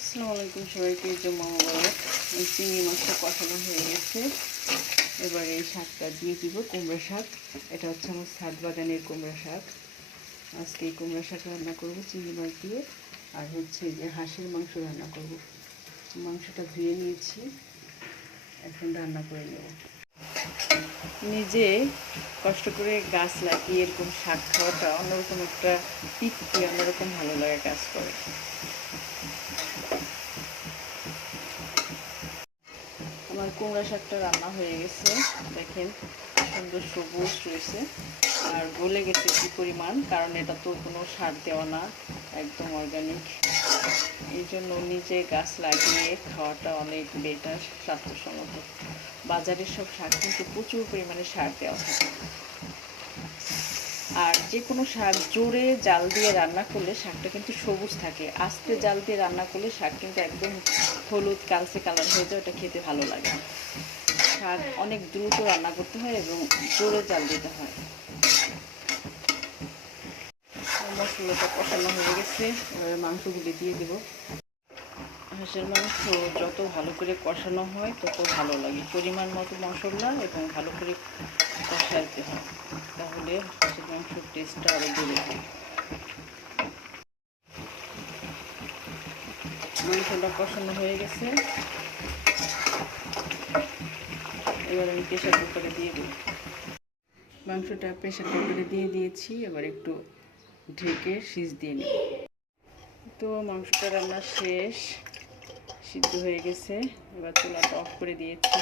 আসসালামু আলাইকুম সবাইকে, জুম্মা মোবারক। চিংড়ি মাছটা কষানো হয়ে গেছে। এবারে এই শাকটা দিয়ে দিব, কুমড়া শাক। এটা হচ্ছে আমার ছাদ বাগানের কুমড়া শাক। আজকে এই কুমড়া শাক রান্না করব চিংড়ি মাছ দিয়ে, আর হচ্ছে যে হাঁসের মাংস রান্না করব। মাংসটা ধুয়ে নিয়েছি, এখন রান্না করে নেব। নিজে কষ্ট করে গাছ লাগিয়ে এরকম শাক খাওয়াটা অন্যরকম একটা তৃপ্তি, অন্যরকম ভালো লাগে কাজ করে। আমার কুমড়া শাকটা রান্না হয়ে গেছে, দেখেন সুন্দর সবুজ রয়েছে আর গলে গেছে কি পরিমাণ, কারণ এটা তো কোনো সার দেওয়া না, একদম অর্গানিক। এই জন্য নিজে গাছ লাগিয়ে খাওয়াটা অনেক বেটার, স্বাস্থ্যসম্মত। বাজারের সব শাক কিন্তু প্রচুর পরিমাণে সার দেওয়া থাকে। আর যে কোনো শাক জোরে জাল দিয়ে রান্না করলে শাকটা কিন্তু সবুজ থাকে, আস্তে জাল দিয়ে রান্না করলে শাক কিন্তু একদম হলুদ কালচে কালার হয়ে যায়, ওটা খেতে ভালো লাগে। শাক অনেক দ্রুত রান্না করতে হয় এবং জোরে জাল দিতে হয়। মশলাটা কষানো হয়ে গেছে, এবার মাংসগুলি দিয়ে দেবো। হাঁসের মাংস যত ভালো করে কষানো হয় তত ভালো লাগে। পরিমাণ মতো মশলা এবং ভালো করে কষাইতে হয়, তাহলে হাঁসের মাংসের টেস্টটা আরও বেড়ে যায়। মাংসটা কষানো হয়ে গেছে, এবার আমি প্রেশার কুকারে দিয়ে দিই। মাংসটা প্রেশার কুকারে দিয়ে দিয়েছি, এবার একটু ঢেকে সিজ দিয়ে নিই। তো মাংসটা রান্না শেষ, সিদ্ধ হয়ে গেছে, এবার চুলাটা অফ করে দিয়েছি।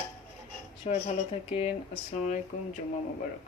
সবাই ভালো থাকেন। আসসালামু আলাইকুম, জুম্মা মোবারক।